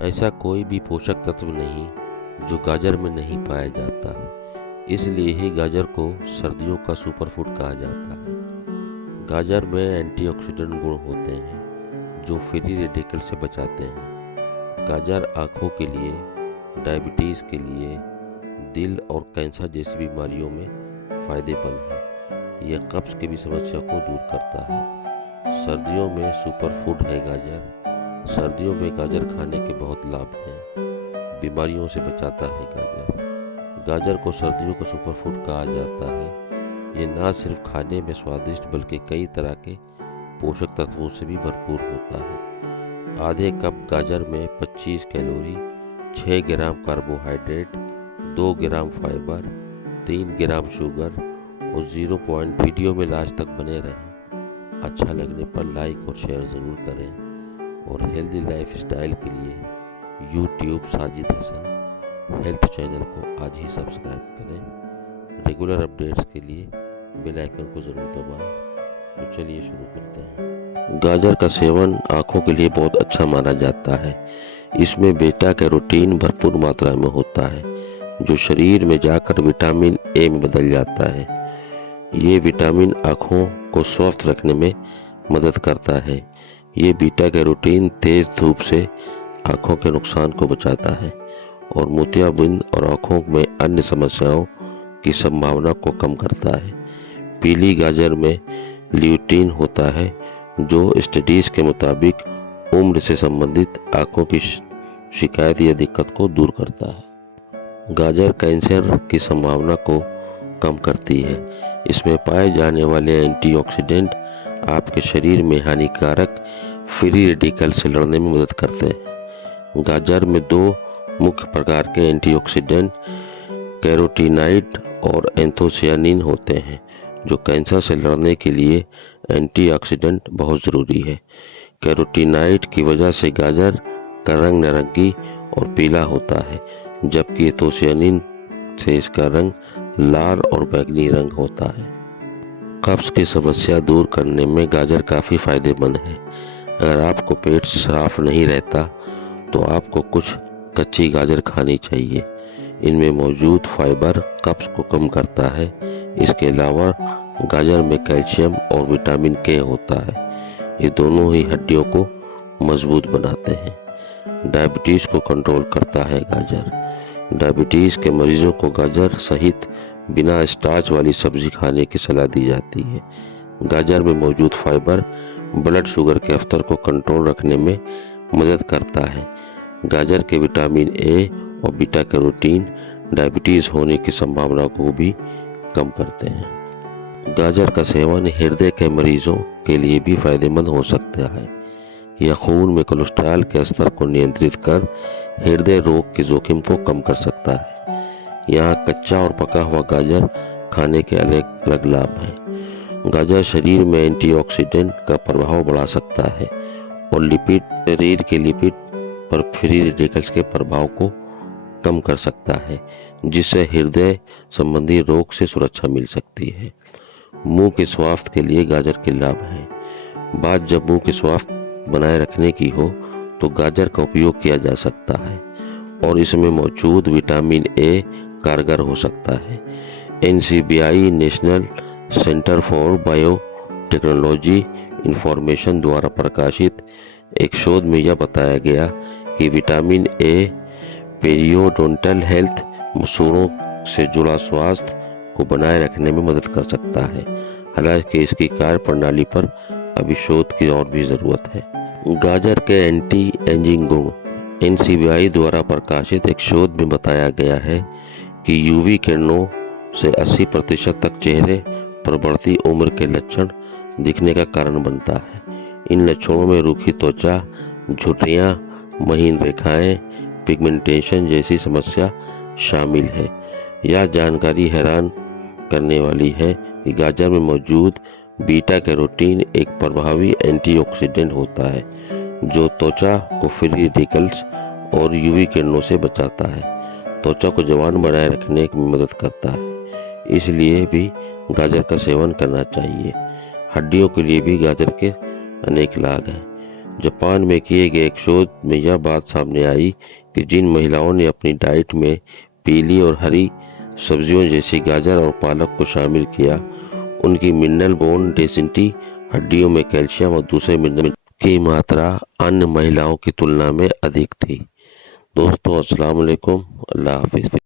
ऐसा कोई भी पोषक तत्व नहीं जो गाजर में नहीं पाया जाता, इसलिए ही गाजर को सर्दियों का सुपरफूड कहा जाता है। गाजर में एंटीऑक्सीडेंट गुण होते हैं जो फ्री रेडिकल से बचाते हैं। गाजर आँखों के लिए, डायबिटीज़ के लिए, दिल और कैंसर जैसी बीमारियों में फ़ायदेमंद है। यह कब्ज़ की भी समस्या को दूर करता है। सर्दियों में सुपरफूड है गाजर। सर्दियों में गाजर खाने के बहुत लाभ हैं। बीमारियों से बचाता है गाजर। गाजर को सर्दियों का सुपरफूड कहा जाता है। ये ना सिर्फ खाने में स्वादिष्ट बल्कि कई तरह के पोषक तत्वों से भी भरपूर होता है। आधे कप गाजर में 25 कैलोरी, 6 ग्राम कार्बोहाइड्रेट, 2 ग्राम फाइबर, 3 ग्राम शुगर और 0 पॉइंट। वीडियो में लास्ट तक बने रहें। अच्छा लगने पर लाइक और शेयर ज़रूर करें और हेल्दी लाइफ स्टाइल के लिए YouTube Sajid Hasan health channel को आज ही सब्सक्राइब करें। रेगुलर अपडेट्स के लिए बेल आइकन को ज़रूर दबाएं। तो चलिए शुरू करते हैं। गाजर का सेवन आँखों के लिए बहुत अच्छा माना जाता है। इसमें बीटा कैरोटीन भरपूर मात्रा में होता है जो शरीर में जाकर विटामिन ए में बदल जाता है। ये विटामिन आँखों को स्वस्थ रखने में मदद करता है। ये बीटा कैरोटीन तेज धूप से आँखों के नुकसान को बचाता है और मोतियाबिंद और आँखों में अन्य समस्याओं की संभावना को कम करता है। पीली गाजर में ल्यूटीन होता है जो स्टडीज़ के मुताबिक उम्र से संबंधित आँखों की शिकायत या दिक्कत को दूर करता है। गाजर कैंसर की संभावना को कम करती है। इसमें पाए जाने वाले एंटीऑक्सीडेंट आपके शरीर में हानिकारक फ्री रेडिकल से लड़ने में मदद करते हैं। गाजर में 2 मुख्य प्रकार के एंटीऑक्सीडेंट कैरोटीनॉइड और एंथोसियानिन होते हैं जो कैंसर से लड़ने के लिए एंटीऑक्सीडेंट बहुत ज़रूरी है। कैरोटीनॉइड की वजह से गाजर का रंग नारंगी और पीला होता है, जबकि एंथोसियानिन से इसका रंग लाल और बैंगनी रंग होता है। कब्ज़ की समस्या दूर करने में गाजर काफ़ी फ़ायदेमंद है। अगर आपको पेट साफ नहीं रहता तो आपको कुछ कच्ची गाजर खानी चाहिए। इनमें मौजूद फाइबर कब्ज़ को कम करता है। इसके अलावा गाजर में कैल्शियम और विटामिन के होता है। ये दोनों ही हड्डियों को मजबूत बनाते हैं। डायबिटीज़ को कंट्रोल करता है गाजर। डायबिटीज़ के मरीजों को गाजर सहित बिना स्टार्च वाली सब्जी खाने की सलाह दी जाती है। गाजर में मौजूद फाइबर ब्लड शुगर के स्तर को कंट्रोल रखने में मदद करता है। गाजर के विटामिन ए और बीटा कैरोटीन डायबिटीज़ होने की संभावना को भी कम करते हैं। गाजर का सेवन हृदय के मरीजों के लिए भी फायदेमंद हो सकता है। यह खून में कोलेस्ट्रॉल के स्तर को नियंत्रित कर हृदय रोग के जोखिम को कम कर सकता है। यहाँ कच्चा और पका हुआ गाजर खाने के अलग अलग लाभ हैं। गाजर शरीर में एंटीऑक्सीडेंट का प्रभाव बढ़ा सकता है और लिपिड शरीर के लिपिड पर फ्री रेडिकल्स के प्रभाव को कम कर सकता है, जिससे हृदय संबंधी रोग से सुरक्षा मिल सकती है। मुंह के स्वास्थ्य के लिए गाजर के लाभ हैं। बात जब मुंह के स्वास्थ्य बनाए रखने की हो तो गाजर का उपयोग किया जा सकता है और इसमें मौजूद विटामिन ए कारगर हो सकता है। NCBI national centre for biotechnology information द्वारा प्रकाशित एक शोध में यह बताया गया कि विटामिन ए पेरियोडोंटल हेल्थ, मसूड़ों से जुड़ा स्वास्थ्य को बनाए रखने में मदद कर सकता है। हालांकि इसकी कार्य प्रणाली पर अभी शोध की और भी ज़रूरत है। गाजर के एंटी एजिंग गुण। NCBI द्वारा प्रकाशित एक शोध में बताया गया है कि यूवी किरणों से 80% तक चेहरे पर बढ़ती उम्र के लक्षण दिखने का कारण बनता है। इन लक्षणों में रूखी त्वचा, झुर्रियां, महीन रेखाएं, पिगमेंटेशन जैसी समस्या शामिल है। यह जानकारी हैरान करने वाली है कि गाजर में मौजूद बीटा कैरोटीन एक प्रभावी एंटीऑक्सीडेंट होता है जो त्वचा को फ्री रेडिकल्स और यूवी किरणों से बचाता है। त्वचा को जवान बनाए रखने में मदद करता है, इसलिए भी गाजर का सेवन करना चाहिए। हड्डियों के लिए भी गाजर के अनेक लाभ हैं। जापान में किए गए एक शोध में यह बात सामने आई कि जिन महिलाओं ने अपनी डाइट में पीली और हरी सब्जियों जैसे गाजर और पालक को शामिल किया, उनकी मिनरल बोन डेंसिटी, हड्डियों में कैल्शियम और दूसरे मिनरल की मात्रा अन्य महिलाओं की तुलना में अधिक थी। दोस्तों, अस्सलाम वालेकुम, अल्लाह हाफिज़।